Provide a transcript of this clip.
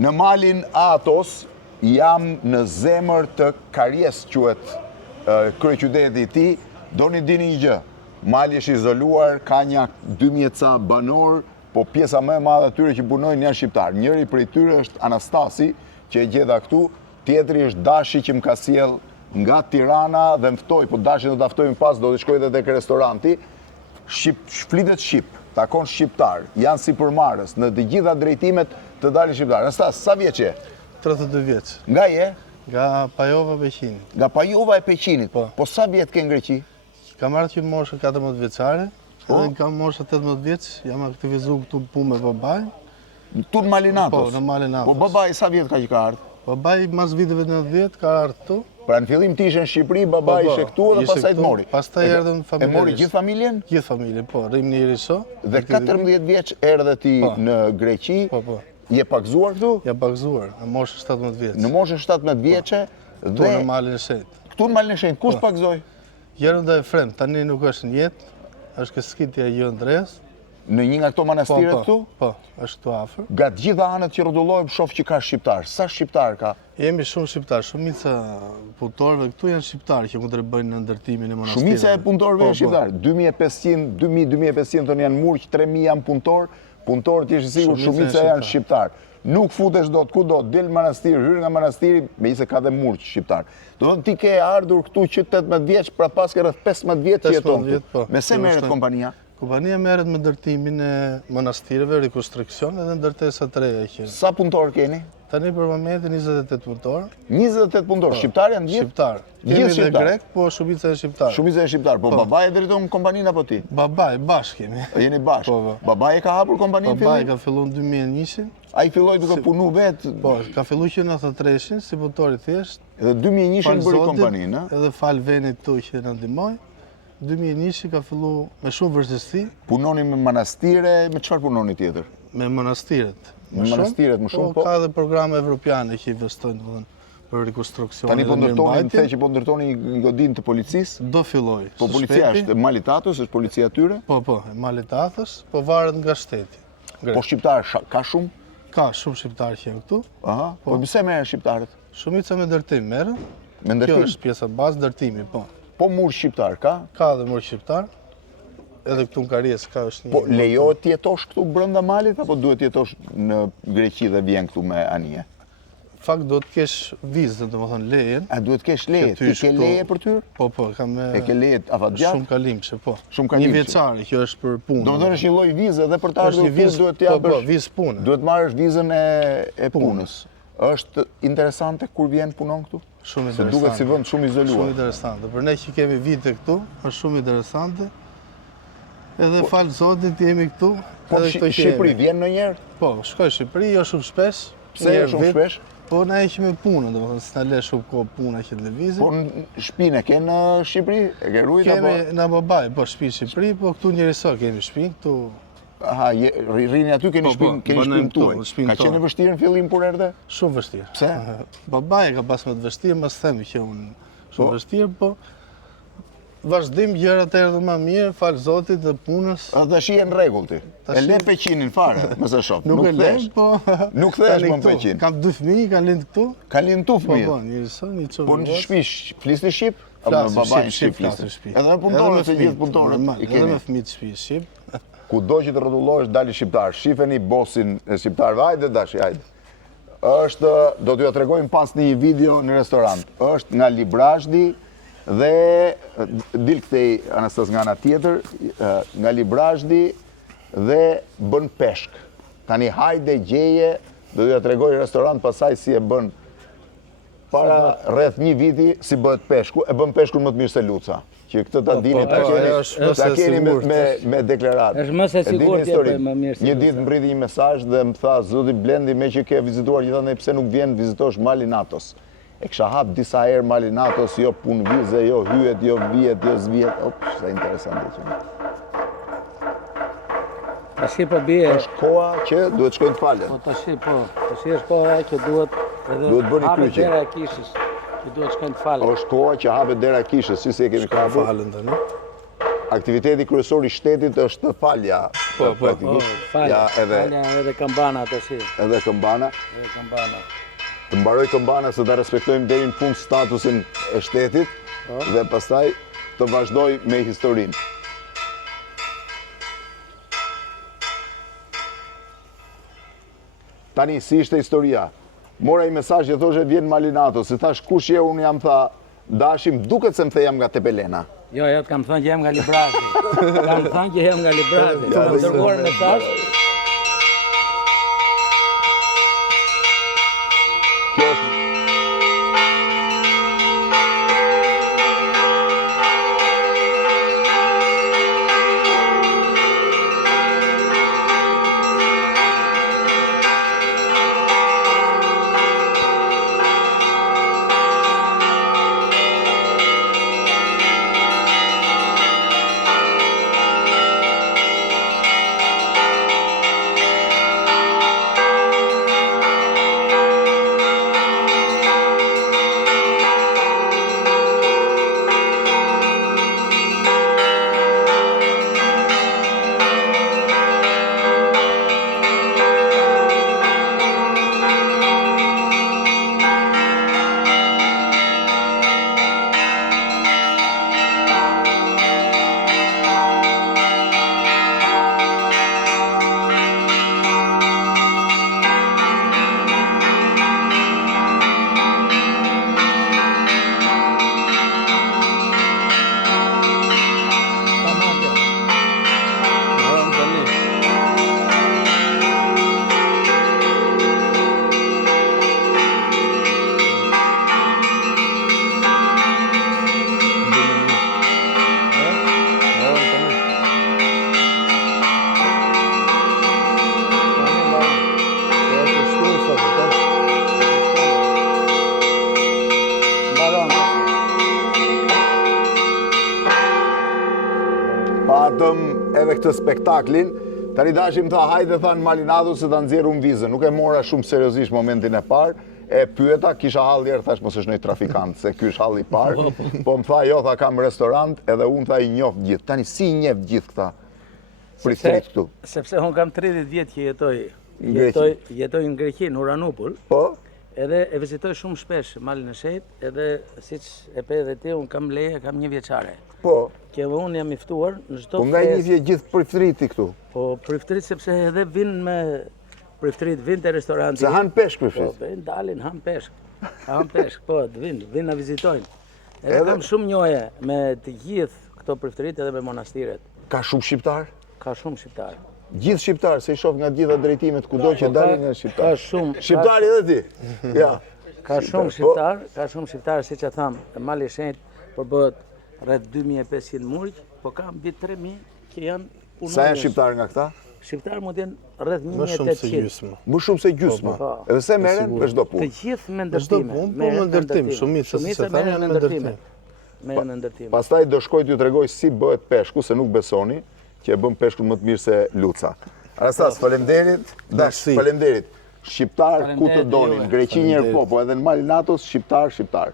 Në malin Atos jam në zemër të Karjes, quhet kryeqyteti i tij. Doni dini një gjë, mali është izoluar, ka një 2000 ca banor, po pjesa më e madhe atyre që punojnë janë shqiptar. Njëri prej tyre është Anastasi, që e gjeta këtu, tjetri është Dashi që më ka sjell nga Tirana dhe më ftoi, po Dashin do ta ftojmë pas, do të shkoj edhe tek restoranti. Flitet shqip, takon shqiptar, janë si përmarrës, në të gjitha drejtimet të dalin shqiptar. Anastas, sa vjeç je? 32 vjeç. Nga je? Nga Pajova e Peqinit. Nga Pajova e Peqinit. Po sa vjet ke në Greqi? Kam ardhur në moshën 14 vjeçare, edhe kam moshën 18 vjeç, jam aktivizuar këtu punë me babai. Tu në Malin Atos? Po, në Malin Atos. Po babai sa vjet ka që ka ardhur? Babai mas viteve 90 ka ardhur këtu. Pra në fillim ti ishe në Shqipëri, babai ishe këtu dhe pastaj të mori. Pastaj erdhëm familjarisht. E mori gjithë familjen? Gjithë familjen, po, rrim në Iriso. Dhe 14 vjeç erdhe ti në Greqi. Po. Je pagzuar këtu? Ja pagzuar, në moshën 17 vjeç. Në moshën 17 vjeçe këtu në Malin e Shenjtë. Këtu në Malin e Shenjtë, kush pagzoi? Jerunda e Frem, tani nuk është në jetë, është Keskitja e Andreas. Në një nga këto manastire këtu? Po, është këtu afër. Nga të gjitha anët që rrotullojmë shoh që ka shqiptar. Sa shqiptar ka? Jemi shumë shqiptar, shumica punëtorëve këtu janë shqiptarë që mund të bëjnë në ndërtimin e manastireve. Shumica e punëtorëve janë shqiptar. 2500 thonë janë murq, 3000 janë punëtorë. Punëtorët jeshtë sigur shumica janë shqiptar. Nuk futesh dot kudo, del manastir, hyr nga manastiri, megjithëse ka dhe murq shqiptar. Do thonë ti ke ardhur këtu që 18 vjeç, pra pas ke rreth 15 vjet që jeton këtu. Me se merret kompania? Kompania merret me ndërtimin e manastireve, rekonstruksion edhe ndërtesa të reja që. Sa punëtorë keni? Tani për momentin 28 punëtorë. 28 punëtorë, shqiptar janë gjithë? Shqiptar. Kemi dhe grek, po shumica e shqiptar. Shumica e shqiptar, po babai e drejton kompaninë apo ti? Babai, bashkë kemi. Jeni bashkë? Babai e ka hapur kompaninë fillim? Babai ka filluar në 2001. Ai filloi duke punu vetë? Po, ka filluar që në 93-shin si punëtor i thjesht. Edhe 2001-shin bëri kompaninë, a? Edhe fal venit këtu që na ndihmoi. 2001 ka filluar me shumë vështirësi. Punoni me manastire, me çfarë punoni tjetër? Me manastiret. Me manastiret më shumë, po. Ka dhe programe evropiane që investojnë për rekonstruksion. Tani po ndërtoni, më the që po ndërtoni një godinë të policisë? Do filloj. Po policia është Malit Atos, është policia atyre? Po, Malit Atos, po varet nga shteti. Po shqiptar ka shumë? Ka shumë shqiptar që janë këtu. Aha, po pse merren shqiptarët? Shumica me ndërtim merren. Me ndërtim? Kjo është pjesa bazë ndërtimi, po. Po mur shqiptar ka? Ka dhe mur shqiptar. Edhe këtu në Karjes ka është një... Po lejohet të jetosh këtu brenda malit, apo duhet të jetosh në Greqi dhe vjen këtu me anije? Fakt duhet të kesh vizë, domethënë lejen. A duhet të kesh leje? Ti ke leje për ty? Po, kam me... E ke leje afatgjat? Shumë kalimshe, po. Shumë kalimshe. Një vjeçare që është për punë. Domethënë është një lloj vize dhe për të ardhur këtu duhet të japësh... Po, vizë punë. Duhet marrësh vizën e punës. Është interesante kur vjen punon këtu? Shumë interesante. Se duket si vend shumë izoluar. Shumë interesante. Për ne që kemi vite këtu, është shumë interesante. Edhe falë Zotit jemi këtu. Po Shqipëri vjen ndonjëherë? Po, shkoj në Shqipëri, jo shumë shpesh. Pse jo shumë shpesh? Po na heqim me punën, domethënë s'na le shumë kohë puna që të lëvizim. Po në shtëpinë ke në Shqipëri? E ke ruajt apo? Kemi na babai, po shtëpi në Shqipëri, po këtu në Iriso kemi shtëpi këtu. Aha, rini aty keni shtëpinë tuaj. Ka qenë e vështirë në fillim kur erdhe? Shumë vështirë. Pse? Babai ka pas më të vështirë, mos them që unë shumë vështirë, po vazhdim gjërat erdhën më mirë, fal Zotit dhe punës. A tash je në rregull ti. E le Peqinin fare, më së shoh. Nuk e le, po. Nuk thesh më Peqin. Kam 2 fëmijë, kanë lënë këtu. Kanë lënë tu fëmijë. Po, një son, një çon. Po në shtëpi flisni shqip? Apo babai shqip flisni. shtëpi. Edhe punëtorët se gjithë punëtorët i keni. Edhe me fëmijë të shtëpi shqip. Kudo që të rrotullohesh dali shqiptar. Shifeni bosin e shqiptarëve, hajde dashi, hajde. Është, do t'ju tregojmë pas një video në restorant. Është nga Librazhdi dhe dil kthej Anastas nga ana tjetër, nga Librazhdi dhe bën peshk. Tani hajde gjeje, do t'ju tregoj restorant pasaj si e bën para rreth një viti si bëhet peshku, e bën peshkun më të mirë se Luca. Që këtë ta dini, ta keni me deklaratë. Është më se sigurt që më mirë se një ditë më rriti një mesazh dhe më tha, zoti Blendi, me që ke vizituar gjithandaj pse nuk vjen vizitosh Malin Atos. E kisha hap disa herë Malin Atos, jo punë vize, jo hyet, jo vihet, jo zvihet. Sa interesante që. Tash po bie. Është koha që duhet shkojnë të falen. Po tash është koha që duhet bëni kryqje. Dera e kishës. Që duhet shkojnë të falen. Është koha që hapet dera e kishës, si e kemi kapur. Falen tani. aktiviteti kryesor i shtetit është falja. praktikisht. Falja, Ja, falja edhe kambana të si. edhe këmbana. Edhe kambana. Të mbaroj këmbana se ta respektojmë deri në fund statusin e shtetit dhe pastaj të vazhdoj me historinë. Tani, si ishte historia? Mora i mesazh që thoshe vjen Malinato, se thash kush je, unë jam tha Dashim, duket se më the jam nga Tepelena. Jo, të kam thënë që jam nga Librati. Kam thënë që jam nga Librati. Kam dërguar mesazh. Kjo është edhe këtë spektaklin, tani Dashim tha hajde thanë Malinato se ta nxjerr unë vizën. Nuk e mora shumë seriozisht momentin e parë, e pyeta, kisha halli herë, thash mos është ndonjë trafikant, se ky është halli i parë. Po më tha jo, tha kam restorant, edhe unë tha i njoh gjithë. Tani si i njeh gjithë këta pritrit këtu? Sepse unë kam 30 vjet që jetoj në Greqi, në Uranupull. Po? Edhe e vizitoj shumë shpesh Malin e Shet, edhe siç e pe edhe ti, unë kam leje, kam 1 vjeçare. Po. Që unë jam i ftuar në çdo Po nga i njihje gjithë priftriti këtu? Po priftrit sepse edhe vinë me priftrit, vinë te restoranti. Se han peshk prifrit? Po, vinë dalin, han peshk. Han peshk, po, vinë na vizitojnë. Edhe kam shumë njohje me të gjithë këto priftrit edhe me monastiret. Ka shumë shqiptar? Ka shumë shqiptar. Gjithë shqiptar, se i shoh nga gjitha drejtimet kudo që dalin nga shqiptar. Ka shumë. Shqiptari edhe ti? Ja. Ka shumë shqiptar, siç e tham, Mali i Shenjtë përbëhet rreth 2500 murg, po ka mbi 3000 që janë punonjës. Sa janë shqiptar nga këta? Shqiptar mund të jenë rreth 1800. Më shumë se gjysmë. Më shumë se gjysmë. Edhe se merren me çdo Të punë. gjithë me ndërtime. Po me ndërtim, shumica se merren me ndërtime. Merren me ndërtime. Pastaj do shkoj t'ju tregoj si bëhet peshku, se nuk besoni që e bën peshkun më të mirë se Luca. Anastas, faleminderit. Faleminderit. Shqiptar ku të donin, Greqi njerë po, po edhe në Malinatos, shqiptar.